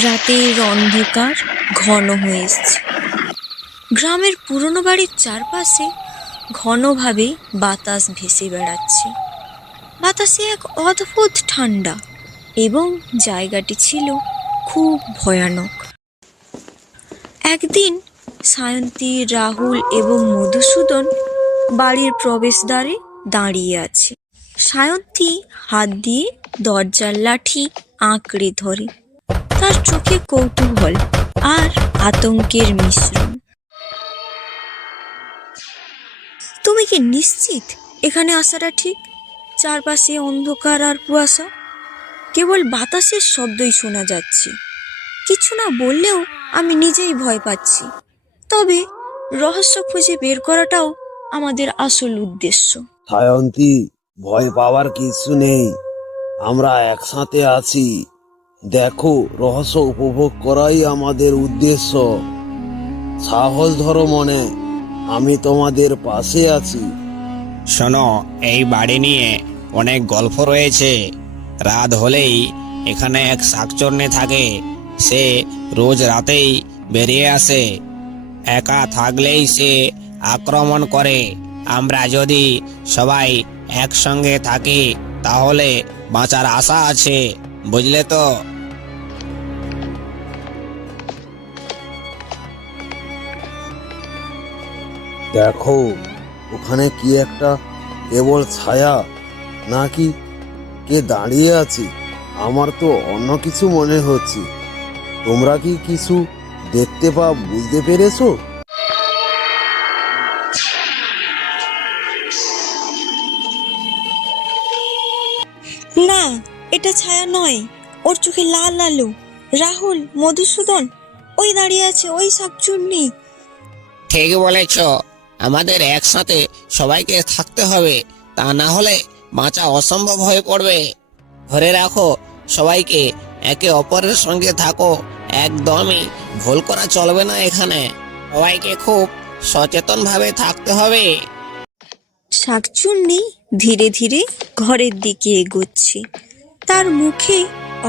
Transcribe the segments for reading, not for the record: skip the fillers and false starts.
রাতের অন্ধকার ঘন হয়ে এসছে। গ্রামের পুরনো বাড়ির চারপাশে ঘনভাবে বাতাস ভেসে বেড়াচ্ছে। বাতাসে এক অদ্ভুত ঠান্ডা এবং জায়গাটি ছিল খুব ভয়ানক। একদিন সায়ন্তী, রাহুল এবং মধুসূদন বাড়ির প্রবেশদ্বারে দাঁড়িয়ে আছে। সায়ন্তী হাত দিয়ে দরজার লাঠি আঁকড়ে ধরে। তার চোখে কৌতূহল আর আতঙ্কের মিশ্রণ। তুমি কি নিশ্চিত এখানে আসাটা ঠিক? চারপাশে অন্ধকার আর কুয়াশা, কেবল বাতাসের শব্দই শোনা যাচ্ছে। কিছু না বললেও আমি নিজেই ভয় পাচ্ছি। তবে রহস্য খুঁজে বের করাটাও আমাদের আসল উদ্দেশ্য। সায়ন্তী, ভয় পাওয়ার কিছু নেই, আমরা একসাথে আছি। দেখো, রহস্য উপভোগ করাই আমাদের উদ্দেশ্য। সাহস ধরো মনে, আমি তোমাদের পাশে আছি। শোনো, এই বাড়ি নিয়ে অনেক গল্প রয়েছে। রাত হলেই এখানে এক শাকচুন্নি থাকে। সে রোজ রাতেই বেরিয়ে আসে। একা থাকলেই সে আক্রমণ করে। আমরা যদি সবাই একসঙ্গে থাকি তাহলে বাঁচার আশা আছে, বুঝলে তো? দেখো, ওখানে কি একটা কেবল ছায়া, নাকি কে দাঁড়িয়ে আছে? আমার তো অন্য কিছু মনে হচ্ছে। তোমরা কি কিছু দেখতে বা বুঝতে পেরেছো? না, এটা ছায়া নয়, ওর চোখে লাল আলো। রাহুল, মধুসূদন, ওই দাঁড়িয়ে আছে ওই শাকচুন্নি। ঠিক বলেছ, আমাদের একসাথে সবাইকে থাকতে হবে, তা না হলে বাঁচা অসম্ভব হয়ে পড়বে। ধরে রাখো সবাইকে, একে অপরের সঙ্গে থাকো। একদমই ভুল করা চলবে না। এখানে সবাইকে খুব সচেতন ভাবে থাকতে হবে। শাকচুন্নি ধীরে ধীরে ঘরের দিকে এগোচ্ছে। তার মুখে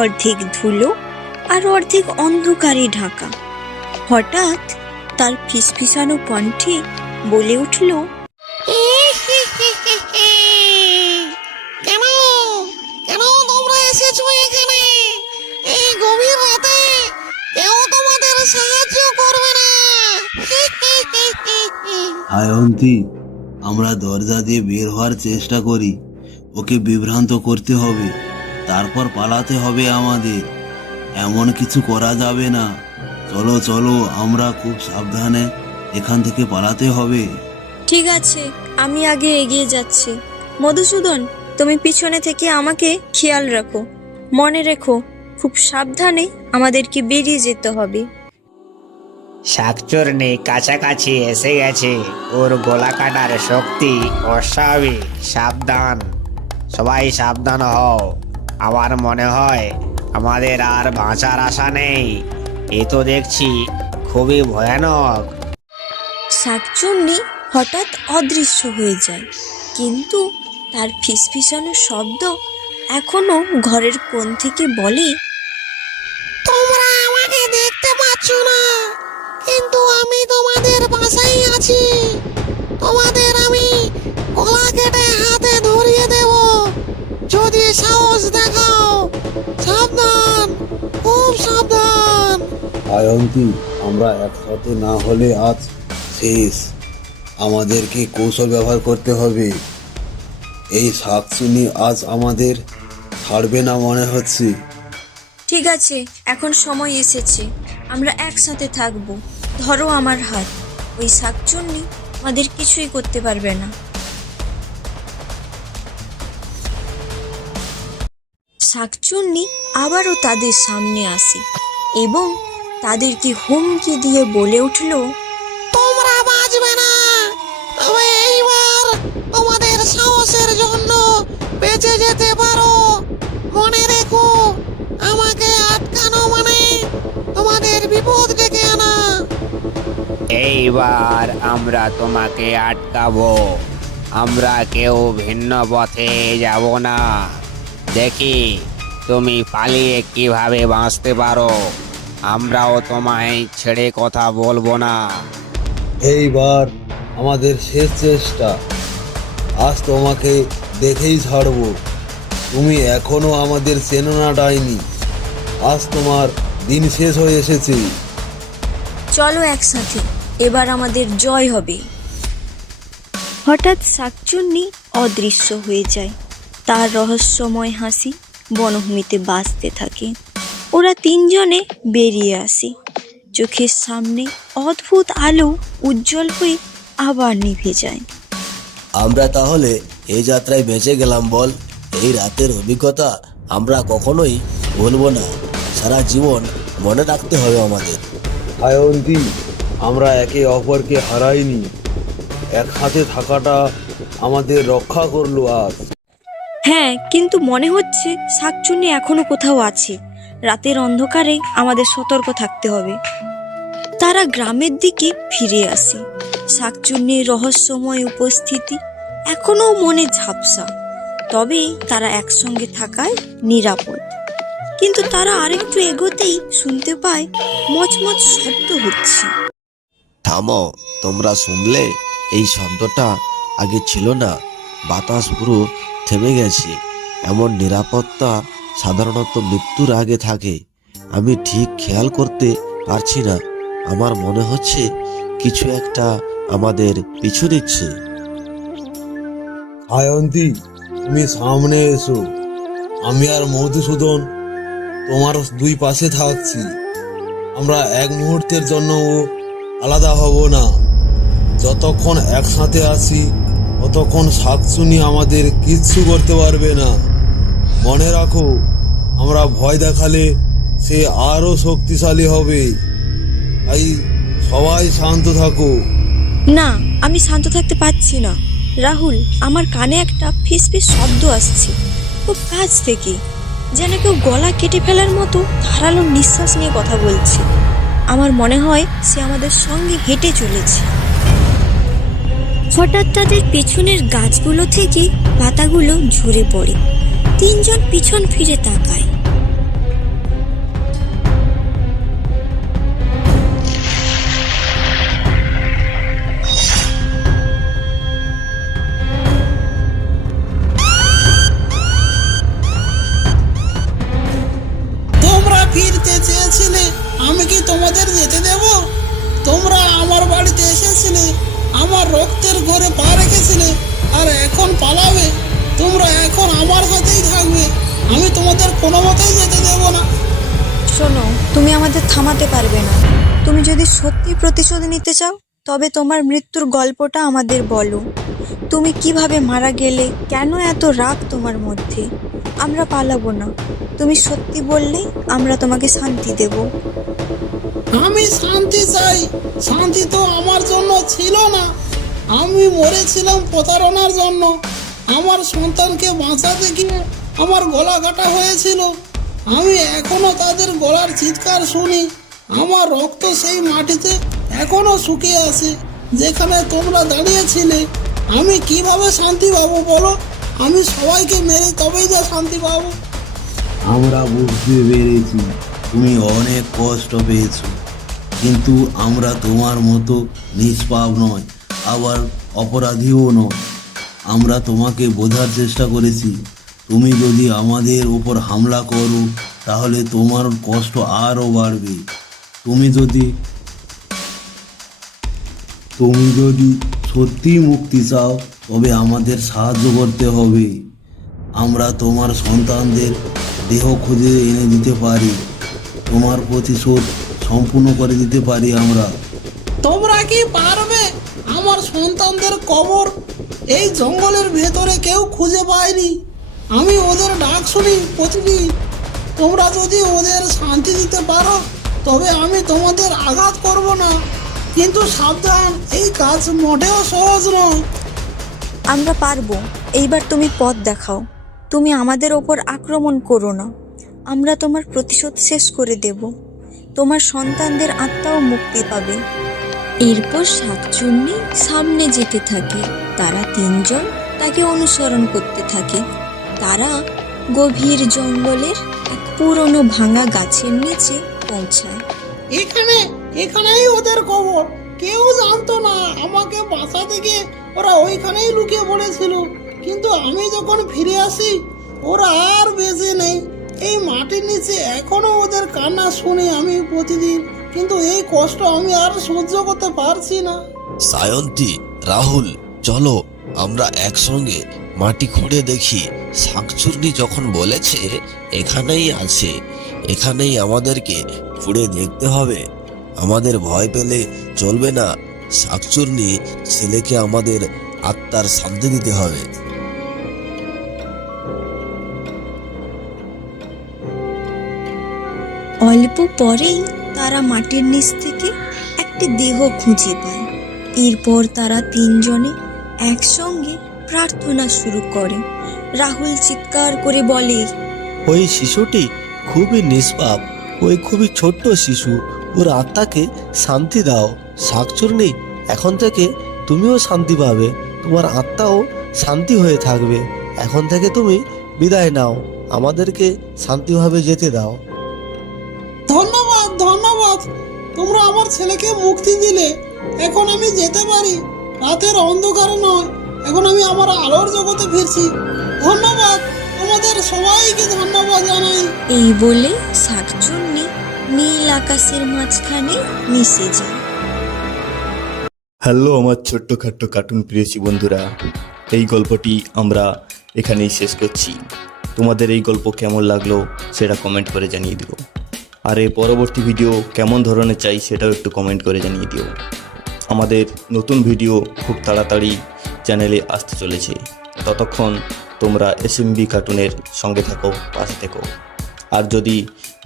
অর্ধেক ধুলো আর অর্ধেক অন্ধকারে ঢাকা। হঠাৎ তার ফিসফিসানো কণ্ঠে বলে উঠল, কেন কেন তোমরা এসেছো এখানে? এই গভীর রাতে কেউ তোমাদের সাহায্য করবে না। সায়ন্তী, আমরা দরজা দিয়ে বের হওয়ার চেষ্টা করি। ওকে বিভ্রান্ত করতে হবে, তারপর পালাতে হবে আমাদের। এমন কিছু করা যাবে না। চলো চলো, আমরা খুব সাবধানে এখান থেকে পালাতে হবে। ঠিক আছে, আমি আগে এগিয়ে যাচ্ছি। মধুসূদন, তুমি পিছনে থেকে আমাকে খেয়াল রাখো। মনে রেখো, খুব সাবধানে আমাদেরকে বেরিয়ে যেতে হবে। শাকচুন্নি কাছাকাছি এসে গেছে। ওর গলা কাটার শক্তি অস্বাভাবিক। সাবধান, সবাই সাবধান হও। আমার মনে হয় আমাদের আর বাঁচার আশা নেই। এ তো দেখছি খুবই ভয়ানক। শাকচুন্নি হঠাৎ অদৃশ্য হয়ে যায়, কিন্তু তার ফিসফিসানো শব্দ এখনো ঘরের কোণ থেকে বলে, তোমরা আমাকে দেখতে পাচ্ছ না, কিন্তু আমি তোমাদের পাশেই আছি। তোমাদের আমি গলা কেটে হাতে ধরিয়ে দেব যদি সাহস দেখাও। সাবধান, খুব সাবধান। সায়ন্তী, আমরা একসাথে না হলে আজ শেষ। আমাদেরকে কৌশল ব্যবহার করতে হবে। এই শাকচুন্নি আজ আমাদের ছাড়বে না মনে হচ্ছে। ঠিক আছে, এখন সময় এসেছে, আমরা একসাথে থাকবো। ধরো আমার হাত, ওই শাকচুন্নি আমাদের কিছুই করতে পারবে না। শাকচুন্নি আবারও তাদের সামনে আসে এবং তাদেরকে হুমকি দিয়ে বলে উঠল, তোমরা বাঁচবে না, তবে এইবার তোমাদের সাহসের জন্য বেঁচে যেতে পারো। মনে রেখো, আমাকে আটকানো মানে তোমাদের বিপদ ডেকে আনা। এইবার আমরা তোমাকে আটকাবো। আমরা কেউ ভিন্ন পথে যাব না। দেখি তুমি পালিয়ে কিভাবে বাঁচতে পারো। আমরাও তোমায় ছেড়ে কথা বলবো না। এইবার আমাদের শেষ চেষ্টা, আজ তোমাকে দেখেই ছাড়বো। তুমি এখনো আমাদের চেনো না ডাইনি, আজ তোমার দিন শেষ হয়ে এসেছে। চলো একসাথে, এবার আমাদের জয় হবে। হঠাৎ শাকচুন্নি অদৃশ্য হয়ে যায়। তার রহস্যময় হাসি বনভূমিতে বাজতে থাকে। ওরা তিনজনে বেরিয়ে আসে। চোখের সামনে অদ্ভুত আলো উজ্জ্বল হয়ে আবার নিভে যায়। আমরা তাহলে এই যাত্রায় বেঁচে গেলাম বল। এই রাতের অভিজ্ঞতা আমরা কখনোই ভুলবো না, সারা জীবন মনে রাখতে হবে আমাদের। সায়ন্তী, আমরা একে অপরকে হারাইনি, একসাথে থাকাটা আমাদের রক্ষা করলো আজ। হ্যাঁ, কিন্তু মনে হচ্ছে শাকচুন্নি এখনো কোথাও আছে। রাতের অন্ধকারে আমাদের সতর্ক থাকতে হবে। তারা গ্রামের দিকে ফিরে আসে। শাকচুন্নির রহস্যময় উপস্থিতি এখনো মনে ঝাপসা, তবে তারা একসঙ্গে থাকায় নিরাপদ। কিন্তু তারা আরেকটু এগোতেই শুনতে পায় মচমচ শব্দ হচ্ছে। থামো, তোমরা শুনলে? এই শব্দটা আগে ছিল না। বাতাস পুরো থেমে গেছে। এমন নিরাপত্তা সাধারণত মৃত্যুর আগে থাকে। আমি ঠিক খেয়াল করতে পারছি না। আমার মনে হচ্ছে কিছু একটা আমাদের পিছু দিচ্ছে। সায়ন্তী, তুমি সামনে এসো। আমি আর মধুসূদন তোমার দুই পাশে থাকছি। আমরা এক মুহূর্তের জন্য আলাদা হব না। যতক্ষণ একসাথে আছি ততক্ষণ শাকচুনি আমাদের কিচ্ছু করতে পারবে না। মনে রাখো, আমরা ভয় দেখালে সে আরো শক্তিশালী হবে। তাই সবাই শান্ত থাকো। না, আমি শান্ত থাকতে পারছি না। রাহুল, আমার কানে একটা ফিসফিস শব্দ আসছে খুব কাছ থেকে, যেন কেউ গলা কেটে ফেলার মতো ধারালো নিঃশ্বাস নিয়ে কথা বলছে। আমার মনে হয় সে আমাদের সঙ্গে হেঁটে চলেছে। হঠাৎ তাদের পেছনের গাছগুলো থেকে পাতাগুলো ঝরে পড়ে। তিনজন পিছন ফিরে তাকায়। তোমরা ফিরতে চেয়েছিলে, আমি কি তোমাদের যেতে দেব? তোমরা আমার বাড়িতে এসেছিলে, আমার রক্তের ঘরে পা রেখেছিলে, আর এখন পালাবে? তোমরা এখন আমার সাথেই থাকবে। আমি তোমাদের কোনো মতেই যেতে দেব না। শোনো, তুমি আমাদের থামাতে পারবে না। তুমি যদি সত্যি প্রতিশোধ নিতে চাও তবে তোমার মৃত্যুর গল্পটা আমাদের বলো। তুমি কিভাবে মারা গেলে, কেন এত রাগ তোমার মধ্যে? আমরা পালাবো না। তুমি সত্যি বললে আমরা তোমাকে শান্তি দেব। আমি শান্তি চাই? শান্তি তো আমার জন্য ছিল না। আমি মরেছিলাম প্রতারণার জন্য। আমার সন্তানকে বাঁচাতে গিয়ে আমার গলা কাটা হয়েছিল। আমি এখনো তাদের গলার চিৎকার শুনি। আমার রক্ত সেই মাটিতে এখনো শুকিয়ে আছে যেখানে তোমরা দাঁড়িয়েছিলে। আমি কিভাবে শান্তি পাবো বলো? আমি সবাইকে মেরে তবেই যা শান্তি পাবো। আমরা বুঝতে পেরেছি তুমি অনেক কষ্ট পেয়েছো, কিন্তু আমরা তোমার মতো নিষ্পাপ নয়, আবার অপরাধীও নয়। আমরা তোমাকে বোঝার চেষ্টা করেছি। তুমি যদি আমাদের উপর হামলা করো তাহলে তোমার কষ্ট আরও বাড়বে। তুমি যদি সত্যি মুক্তি চাও তবে আমাদের সাহায্য করতে হবে। আমরা তোমার সন্তানদের দেহ খুঁজে এনে দিতে পারি, তোমার প্রতিশোধ সম্পূর্ণ করে দিতে পারি আমরা। তোমরা কি পারবে? আমার সন্তানদের কবর এই জঙ্গলের ভেতরে কেউ খুঁজে পায়নি। আমি ওদের ডাক শুনি প্রতিদিন। তোমরা যদি ওদের শান্তি দিতে পারো তবে আমি তোমাদের আঘাত করব না। কিন্তু সাবধান, এই কাজ মোটেও সহজ নয়। আমরা পারবো। এইবার তুমি পথ দেখাও। তুমি আমাদের ওপর আক্রমণ করো না। আমরা তোমার প্রতিশোধ শেষ করে দেব। তোমার সন্তানদের আত্মাও মুক্তি পাবে। এরপর শাকচুন্নি সামনে যেতে থাকে। তারা তিনজন তাকে অনুসরণ করতে থাকে। তারা গভীর জঙ্গলের এক পুরনো ভাঙা গাছের নিচে পৌঁছায়। এখানেই ওদের কবর। কেউ জানতো না আমাকে বাঁচাতে গিয়ে ওরা ওইখানেই লুকিয়ে পড়েছিল। কিন্তু আমি যখন ফিরে আসি ওরা আর বেঁচে নেই। এই মাটির নিচে এখনো ওদের কান্না শুনি আমি প্রতিদিন, কিন্তু এই কষ্ট আমি আর সহ্য করতে পারছি না। সায়ন্তী, রাহুল, চলো আমরা একসঙ্গে মাটি খুঁড়ে দেখি। শাকচুর্নি যখন বলেছে এখানেই আছে, এখানেই আমাদেরকে খুঁড়ে দেখতে হবে। আমাদের ভয় পেলে চলবে না। শাকচুর্নি ছেলেকে আমাদের আত্মার শান্তি দিতে হবে। অল্প পরেই তারা মাটির নিচ থেকে একটি দেহ খুঁজে পায়। এরপর তারা তিনজনে একসঙ্গে প্রার্থনা শুরু করে। রাহুল চিৎকার করে বলে, ওই শিশুটি খুবই নিষ্পাপ, ওই খুবই ছোট্ট শিশু, ওর আত্মাকে শান্তি দাও। শাকচুর্নি, এখন থেকে তুমিও শান্তি পাবে, তোমার আত্মাও শান্তি হয়ে থাকবে। এখন থেকে তুমি বিদায় নাও, আমাদেরকে শান্তিভাবে যেতে দাও। ধন্যবাদ, ধন্যবাদ, তোমরা আমার ছেলেকে মুক্তি দিলে। এখন আমি যেতে পারি। রাতের অন্ধকার নয়, এখন আমি আমার আলোর জগতে ফিরছি। ধন্যবাদ, তোমাদের সবাইকে ধন্যবাদ জানাই। এই বলে শাকচুন্নি নীল আকাশের মাঝখানে মিশে যায়। হ্যালো আমার ছোট্টখাট্ট কার্টুন প্রিয়সী বন্ধুরা, এই গল্পটি আমরা এখানেই শেষ করছি। তোমাদের এই গল্প কেমন লাগলো সেটা কমেন্ট করে জানিয়ে দিও। আর এই পরবর্তী ভিডিও কেমন ধরনের চাই সেটাও একটু কমেন্ট করে জানিয়ে দিও। আমাদের নতুন ভিডিও খুব তাড়াতাড়ি চ্যানেলে আসতে চলেছে। ততক্ষণ তোমরা এসএমবি কার্টুনের সঙ্গে থাকো, পাশে থেকো। আর যদি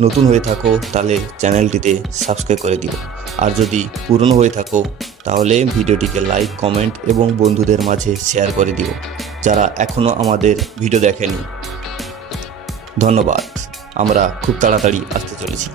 নতুন হয়ে থাকো তাহলে চ্যানেলটিতে সাবস্ক্রাইব করে দিও। আর যদি পুরনো হয়ে থাকো তাহলে ভিডিওটিকে লাইক, কমেন্ট এবং বন্ধুদের মাঝে শেয়ার করে দিও যারা এখনও আমাদের ভিডিও দেখেনি। ধন্যবাদ। আমরা খুব তাড়াতাড়ি আসতে চলেছি।